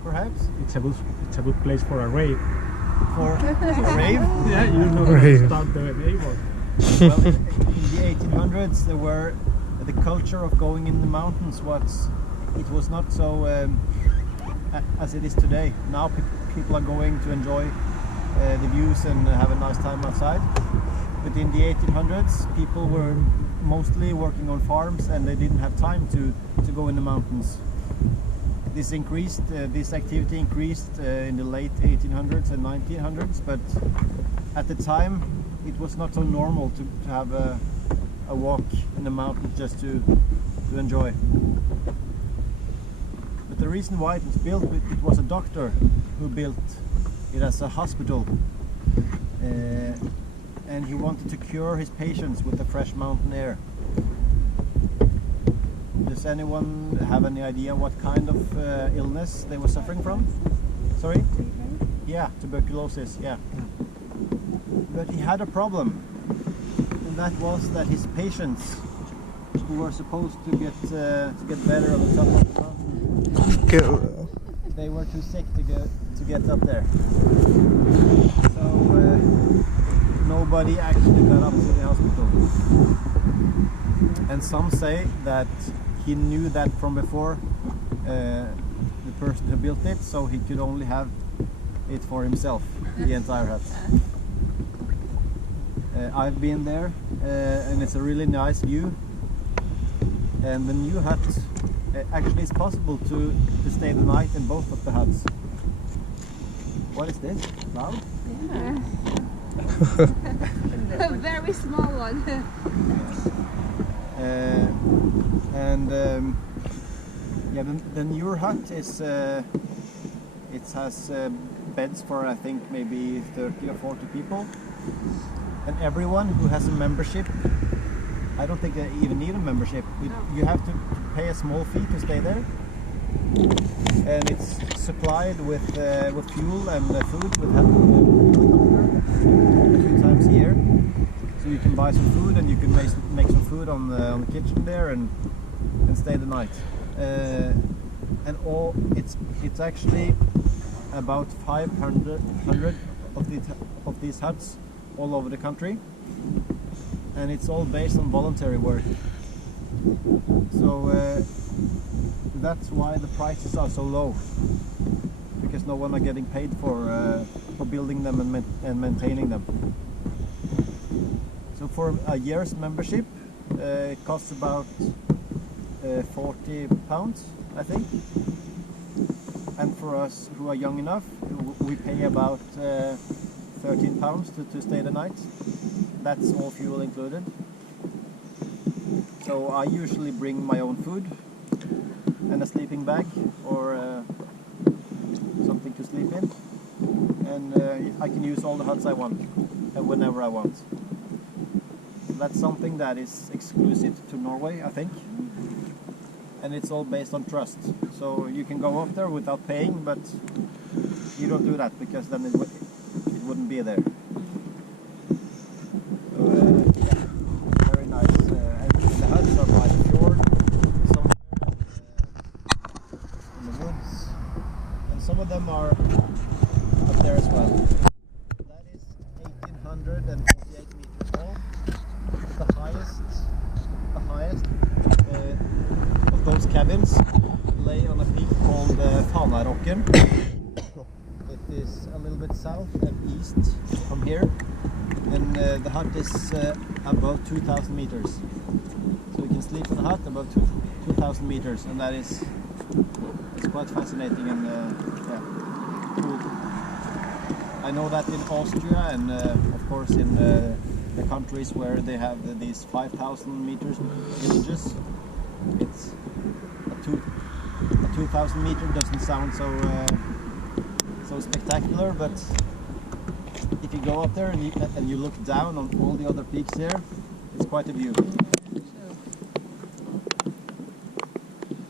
perhaps? It's a good place for a rave. For a rave? Yeah, you know, Rave. start the neighbor. Well, in the 1800s, there were the culture of going in the mountains. It was not so as it is today. Now people are going to enjoy the views and have a nice time outside. But in the 1800s, people were mostly working on farms and they didn't have time to go in the mountains. This activity increased in the late 1800s and 1900s, but at the time it was not so normal to have a walk in the mountains just to enjoy. But the reason why it was built, it was a doctor who built it as a hospital, and he wanted to cure his patients with the fresh mountain air. Does anyone have any idea what kind of illness they were suffering from? Sorry? Yeah, tuberculosis, yeah. But he had a problem, and that was that his patients who were supposed to get better on the top of the mountain, they were too sick to get up there. So nobody actually got up to the hospital. And some say that he knew that from before, the person who built it, so he could only have it for himself, the entire hut. I've been there, and it's a really nice view. And the new hut, actually it's possible to stay the night in both of the huts. What is this? Loud? Yeah. A very small one. Yeah, the newer hut is it has beds for I think maybe 30 or 40 people, and everyone who has a membership, I don't think they even need a membership. You have to pay a small fee to stay there, and it's supplied with fuel and food with helicopter 2 times a year. So you can buy some food and you can make some food on the kitchen there and stay the night. And it's actually about 500 of these huts all over the country, and it's all based on voluntary work. So that's why the prices are so low, because no one are getting paid for building them and maintaining them. So for a year's membership, it costs about £40, I think. And for us who are young enough, we pay about £13 to stay the night. That's all fuel included. So I usually bring my own food and a sleeping bag or something to sleep in. And I can use all the huts I want and whenever I want. That's something that is exclusive to Norway, I think. And it's all based on trust. So you can go up there without paying, but you don't do that because then it wouldn't be there. So, yeah, very nice. And the huts are by the fjord, somewhere in the woods, and some of them are up there as well. That is 1,848 meters tall. The highest of those cabins lay on a peak called Fanarocken. It is a little bit south and east from here, and the hut is above 2,000 meters. So you can sleep in a hut above 2,000 meters, and that is quite fascinating and yeah, cool. I know that in Austria and of course in the countries where they have these 5,000 meters villages, it's a 2,000 meter doesn't sound so spectacular, but if you go up there and you look down on all the other peaks here, it's quite a view.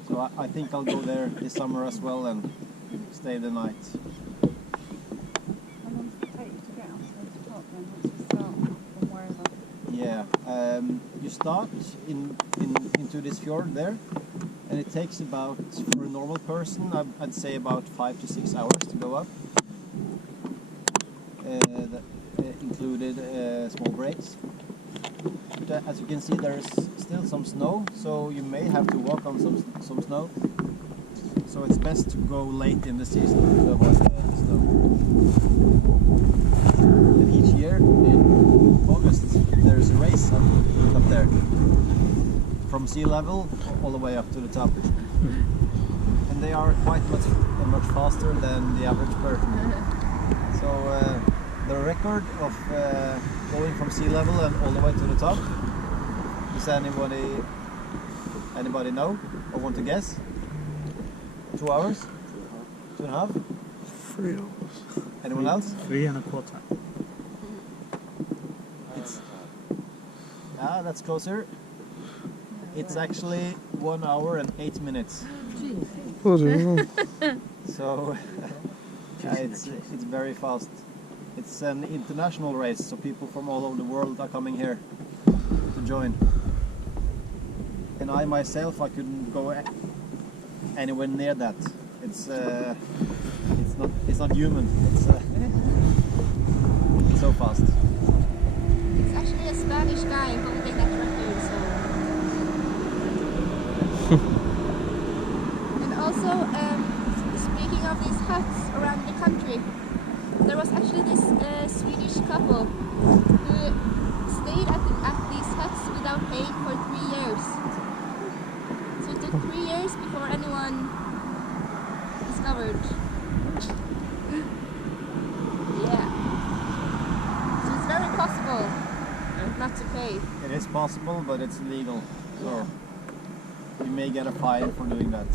So I think I'll go there this summer as well and stay the night. How long does it take you to get onto the top then, once you start from wherever? Yeah, you start into this fjord there, and it takes about, for a normal person, I'd say about 5 to 6 hours to go up. That included small breaks. But as you can see, there's still some snow, so you may have to walk on some snow. So it's best to go late in the season to avoid the snow. And each year in August there's a race up there, from sea level all the way up to the top. And they are quite much faster than the average person. So the record of going from sea level and all the way to the top, does anybody know or want to guess? 2 hours? 2.5? 3 hours. Anyone else? 3 1/4. That's closer. It's actually 1 hour and 8 minutes. Bloody hell. So it's very fast. It's an international race, so people from all over the world are coming here to join. And I myself, I couldn't go anywhere near that. It's not human. It's so fast. It's actually a Spanish guy holding that record, so. And also, speaking of these huts around the country, there was actually this Swedish couple who stayed at these huts without paying for 3 years. So it took 3 years before anyone discovered. Yeah. So it's very possible not to pay. It is possible, but it's illegal. So you may get a fine for doing that.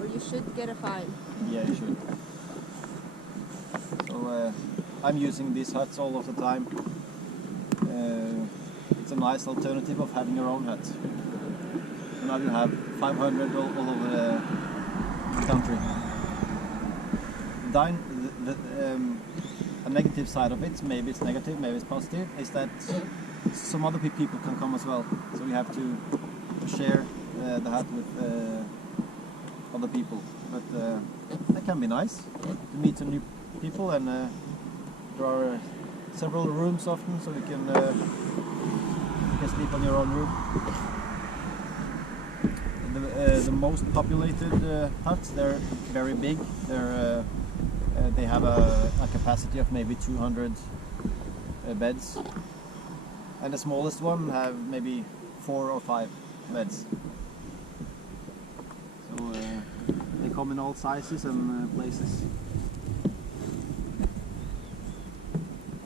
Or you should get a fine. Yeah, you should. So I'm using these huts all of the time. It's a nice alternative of having your own hut. So now you have 500 all over the country. A negative side of it, maybe it's negative, maybe it's positive, is that some other people can come as well. So you have to share the hut with other people. But that can be nice to meet some new people, and there are several rooms often, so you can sleep on your own room. The most populated huts, they're very big. They have a capacity of maybe 200 beds, and the smallest one have maybe 4 or 5 beds. So they come in all sizes and places.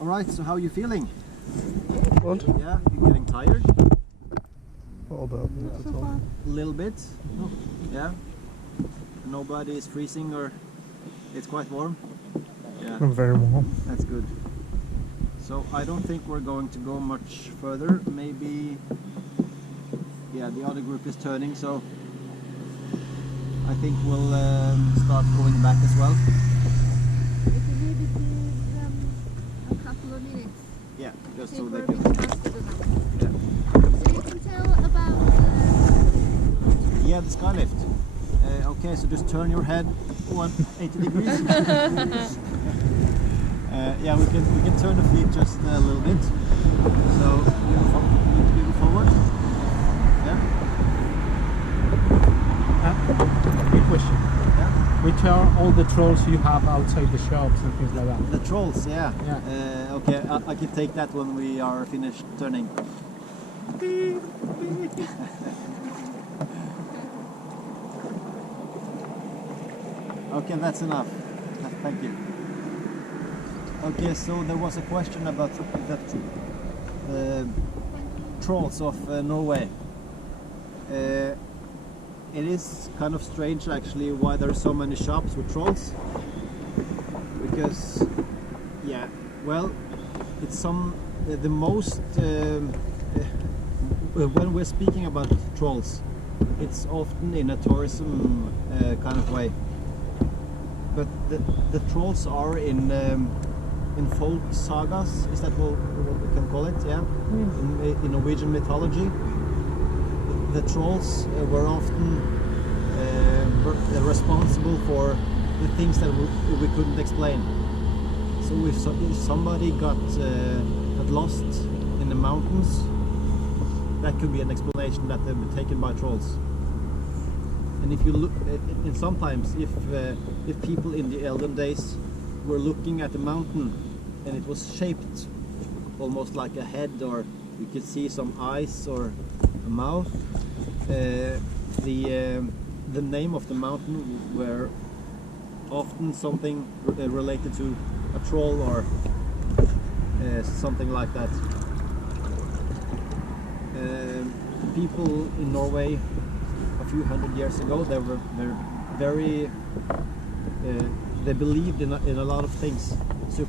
All right, so how are you feeling? What? Yeah, you're getting tired? What about A little bit? Yeah? Nobody is freezing, or it's quite warm? Yeah, I'm very warm. that's good. So I don't think we're going to go much further. Maybe, yeah, the other group is turning, so I think we'll start going back as well. We can maybe give them a couple of minutes. Yeah, just so Think they we're can. being faster than them. Yeah. So you can tell about Yeah, the skylift. Okay, so just turn your head 180 degrees. Yeah, we can turn the feet just a little bit. So you go forward. Yeah. Quick question. Yeah. Which are all the trolls you have outside the shops and things like that? The trolls. Yeah. Yeah. Okay, I can take that when we are finished turning. Okay, that's enough. Thank you. Okay, so there was a question about the trolls of Norway. It is kind of strange actually why there are so many shops with trolls. because, yeah, well, it's the most when we're speaking about trolls, it's often in a tourism kind of way. But the trolls are in folk sagas. Is that what we can call it? Yeah. In Norwegian mythology, the trolls were often responsible for the things that we couldn't explain. So if somebody got lost in the mountains, that could be an explanation that they've been taken by trolls. And if you look, and sometimes if people in the Olden days were looking at a mountain and it was shaped almost like a head, or you could see some eyes or a mouth, the name of the mountain were often something related to a troll or something like that. People in Norway a few hundred years ago, they were very they believed in a lot of things.